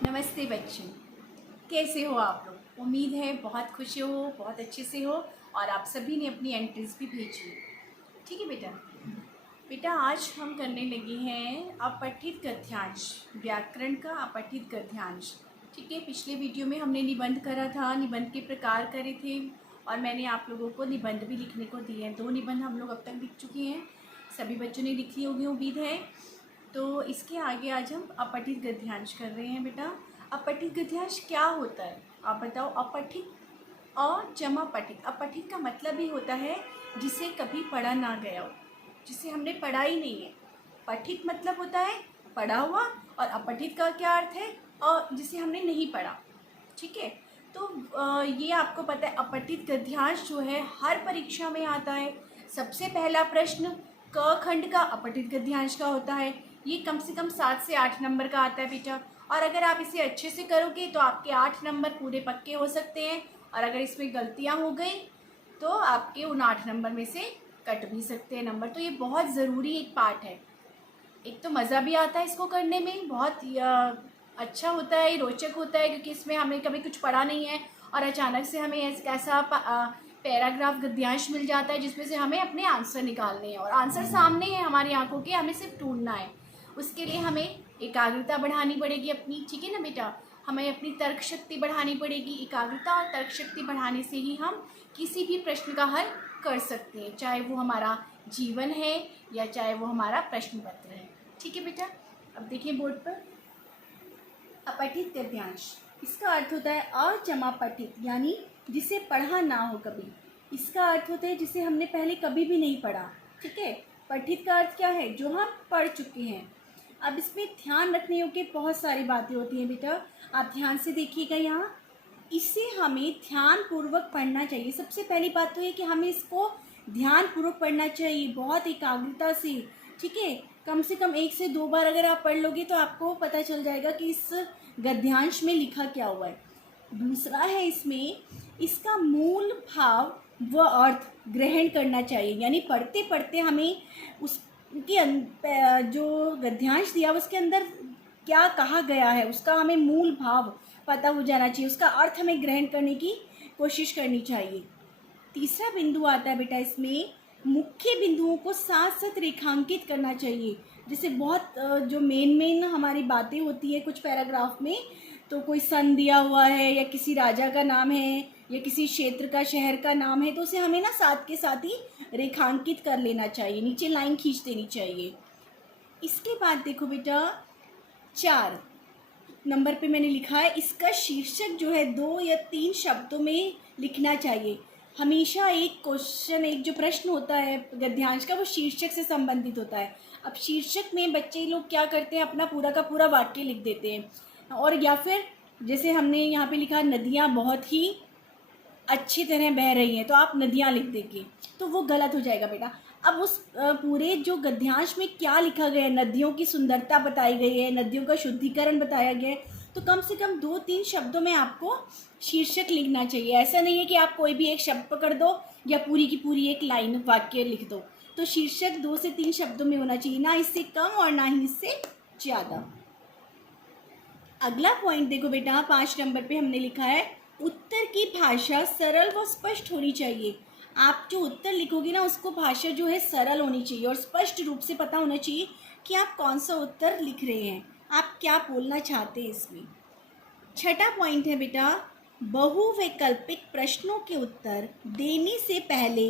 नमस्ते बच्चों, कैसे हो आप लोग। उम्मीद है बहुत खुश हो, बहुत अच्छे से हो और आप सभी ने अपनी एंट्रीज भी भेजी है। ठीक है बेटा आज हम करने लगे हैं अपठित गद्यांश, व्याकरण का अपठित गद्यांश। ठीक है, पिछले वीडियो में हमने निबंध करा था, निबंध के प्रकार करे थे और मैंने आप लोगों को निबंध भी लिखने को दिए हैं। 2 निबंध हम लोग अब तक लिख चुके हैं, सभी बच्चों ने लिखी होगी उम्मीद है। तो इसके आगे आज हम अपठित गद्यांश कर रहे हैं बेटा। अपठित गद्यांश क्या होता है आप बताओ। अपठित और जमा पठित। अपठित का मतलब ही होता है जिसे कभी पढ़ा ना गया हो, जिसे हमने पढ़ा ही नहीं है। पठित मतलब होता है पढ़ा हुआ और अपठित का क्या अर्थ है, और जिसे हमने नहीं पढ़ा। ठीक है, तो ये आपको पता है अपठित गद्यांश जो है हर परीक्षा में आता है। सबसे पहला प्रश्न क खंड का अपठित गद्यांश का होता है। ये कम से कम 7 से 8 नंबर का आता है बेटा, और अगर आप इसे अच्छे से करोगे तो आपके 8 नंबर पूरे पक्के हो सकते हैं, और अगर इसमें गलतियां हो गई तो आपके उन 8 नंबर में से कट भी सकते हैं नंबर। तो ये बहुत ज़रूरी एक पार्ट है। एक तो मज़ा भी आता है इसको करने में, बहुत अच्छा होता है, रोचक होता है, क्योंकि इसमें हमें कभी कुछ पढ़ा नहीं है और अचानक से हमें ऐसा पैराग्राफ गद्यांश मिल जाता है जिसमें से हमें अपने आंसर निकालने हैं, और आंसर सामने है हमारी आंखों के, हमें सिर्फ ढूंढना है। उसके लिए हमें एकाग्रता बढ़ानी पड़ेगी अपनी। ठीक है ना बेटा, हमें अपनी तर्क शक्ति बढ़ानी पड़ेगी। एकाग्रता और तर्क शक्ति बढ़ाने से ही हम किसी भी प्रश्न का हल कर सकते हैं, चाहे वो हमारा जीवन है या चाहे वो हमारा प्रश्न पत्र है। ठीक है बेटा, अब देखिए बोर्ड पर अपठित गद्यांश। इसका अर्थ होता है अजमा पठित, यानी जिसे पढ़ा ना हो कभी। इसका अर्थ होता है जिसे हमने पहले कभी भी नहीं पढ़ा। ठीक है, पठित का अर्थ क्या है, जो हम पढ़ चुके हैं। अब इसमें ध्यान रखने योग्य बहुत सारी बातें होती हैं बेटा, आप ध्यान से देखिएगा। यहाँ इसे हमें ध्यान पूर्वक पढ़ना चाहिए। सबसे पहली बात तो ये कि हमें इसको ध्यान पूर्वक पढ़ना चाहिए, बहुत एकाग्रता से। ठीक है, कम से कम 1 से 2 बार अगर आप पढ़ लोगे तो आपको पता चल जाएगा कि इस गद्यांश में लिखा क्या हुआ है। दूसरा है इसमें इसका मूल भाव व अर्थ ग्रहण करना चाहिए, यानी पढ़ते पढ़ते हमें उसके जो गद्यांश दिया उसके अंदर क्या कहा गया है उसका हमें मूल भाव पता हो जाना चाहिए, उसका अर्थ हमें ग्रहण करने की कोशिश करनी चाहिए। तीसरा बिंदु आता है बेटा, इसमें मुख्य बिंदुओं को साथ साथ रेखांकित करना चाहिए। जैसे बहुत जो मेन हमारी बातें होती है कुछ पैराग्राफ में, तो कोई सन दिया हुआ है या किसी राजा का नाम है या किसी क्षेत्र का, शहर का नाम है, तो उसे हमें ना साथ के साथ ही रेखांकित कर लेना चाहिए, नीचे लाइन खींच देनी चाहिए। इसके बाद देखो बेटा 4 नंबर पे मैंने लिखा है इसका शीर्षक जो है 2 या 3 शब्दों में लिखना चाहिए। हमेशा एक क्वेश्चन, एक जो प्रश्न होता है गद्यांश का, वो शीर्षक से संबंधित होता है। अब शीर्षक में बच्चे लोग क्या करते हैं, अपना पूरा का पूरा वाक्य लिख देते हैं, और या फिर जैसे हमने यहाँ पे लिखा नदियाँ बहुत ही अच्छी तरह बह रही हैं, तो आप नदियाँ लिख देंगे, तो वो गलत हो जाएगा बेटा। अब उस पूरे जो गद्यांश में क्या लिखा गया है, नदियों की सुंदरता बताई गई है, नदियों का शुद्धिकरण बताया गया है, तो कम से कम 2-3 शब्दों में आपको शीर्षक लिखना चाहिए। ऐसा नहीं है कि आप कोई भी एक शब्द पकड़ दो या पूरी की पूरी एक लाइन वाक्य लिख दो। तो शीर्षक 2 से 3 शब्दों में होना चाहिए, ना इससे कम और ना ही इससे ज़्यादा। अगला पॉइंट देखो बेटा, 5 नंबर पे हमने लिखा है उत्तर की भाषा सरल व स्पष्ट होनी चाहिए। आप जो उत्तर लिखोगे ना, उसको भाषा जो है सरल होनी चाहिए और स्पष्ट रूप से पता होना चाहिए कि आप कौन सा उत्तर लिख रहे हैं, आप क्या बोलना चाहते हैं इसमें। छठा पॉइंट है बेटा, बहुवैकल्पिक प्रश्नों के उत्तर देने से पहले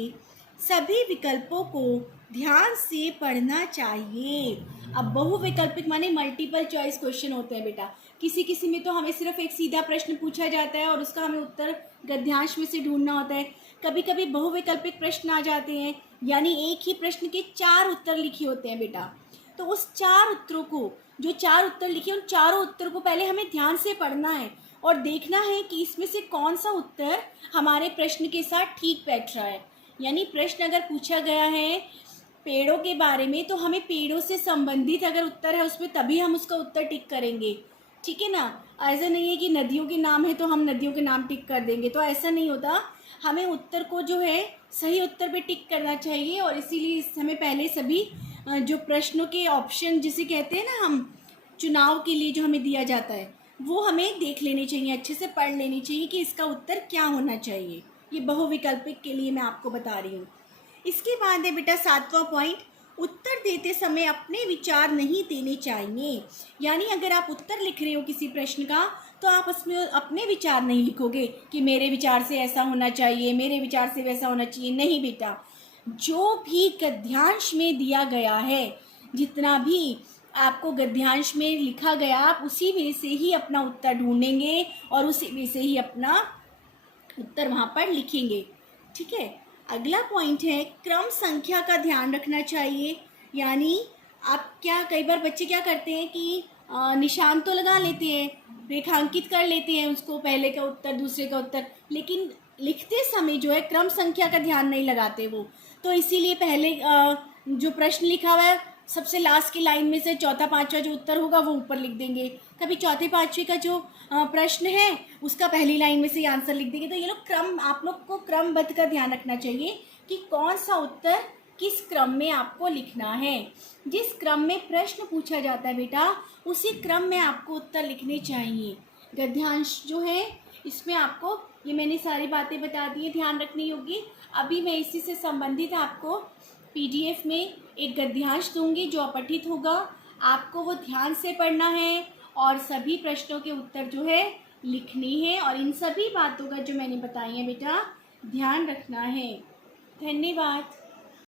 सभी विकल्पों को ध्यान से पढ़ना चाहिए। अब बहुवैकल्पिक माने मल्टीपल चॉइस क्वेश्चन होते हैं बेटा। किसी किसी में तो हमें सिर्फ एक सीधा प्रश्न पूछा जाता है और उसका हमें उत्तर गद्यांश में से ढूंढना होता है। कभी कभी बहुवैकल्पिक प्रश्न आ जाते हैं, यानी एक ही प्रश्न के 4 उत्तर लिखे होते हैं बेटा। तो उस 4 उत्तरों को, जो 4 उत्तर लिखे, उन चारों उत्तर को पहले हमें ध्यान से पढ़ना है और देखना है कि इसमें से कौन सा उत्तर हमारे प्रश्न के साथ ठीक बैठ रहा है। यानी प्रश्न अगर पूछा गया है पेड़ों के बारे में, तो हमें पेड़ों से संबंधित अगर उत्तर है उसमें, तभी हम उसका उत्तर टिक करेंगे। ठीक है ना, ऐसा नहीं है कि नदियों के नाम है तो हम नदियों के नाम टिक कर देंगे, तो ऐसा नहीं होता। हमें उत्तर को जो है सही उत्तर पे टिक करना चाहिए, और इसीलिए हमें पहले सभी जो प्रश्नों के ऑप्शन जिसे कहते हैं ना हम, चुनाव के लिए जो हमें दिया जाता है, वो हमें देख लेने चाहिए, अच्छे से पढ़ लेनी चाहिए कि इसका उत्तर क्या होना चाहिए। ये बहुविकल्पिक के लिए मैं आपको बता रही हूँ। इसके बाद है बेटा 7वां पॉइंट, उत्तर देते समय अपने विचार नहीं देने चाहिए। यानी अगर आप उत्तर लिख रहे हो किसी प्रश्न का तो आप उसमें अपने विचार नहीं लिखोगे कि मेरे विचार से ऐसा होना चाहिए, मेरे विचार से वैसा होना चाहिए। नहीं बेटा, जो भी गद्यांश में दिया गया है, जितना भी आपको गद्यांश में लिखा गया, आप उसी में से ही अपना उत्तर ढूंढेंगे और उसी में से ही अपना उत्तर वहाँ पर लिखेंगे। ठीक है। अगला पॉइंट है क्रम संख्या का ध्यान रखना चाहिए। यानी आप कई बार बच्चे क्या करते हैं कि निशान तो लगा लेते हैं, रेखांकित कर लेते हैं उसको, पहले का उत्तर दूसरे का उत्तर, लेकिन लिखते समय जो है क्रम संख्या का ध्यान नहीं लगाते वो। तो इसीलिए पहले जो प्रश्न लिखा हुआ है सबसे लास्ट की लाइन में से चौथा पांचवा जो उत्तर होगा वो ऊपर लिख देंगे। कभी चौथे पांचवे का जो प्रश्न है उसका पहली लाइन में से आंसर लिख देंगे। तो ये लोग आप लोग को क्रमबद्ध का ध्यान रखना चाहिए कि कौन सा उत्तर किस क्रम में आपको लिखना है। जिस क्रम में प्रश्न पूछा जाता है बेटा उसी क्रम में आपको उत्तर लिखने चाहिए। गद्यांश जो है इसमें आपको ये मैंने सारी बातें बता दी है, ध्यान रखनी होगी। अभी मैं इसी से संबंधित आपको PDF में एक गद्यांश दूंगी जो अपठित होगा, आपको वो ध्यान से पढ़ना है और सभी प्रश्नों के उत्तर जो है लिखनी है और इन सभी बातों का जो मैंने बताई है बेटा ध्यान रखना है। धन्यवाद।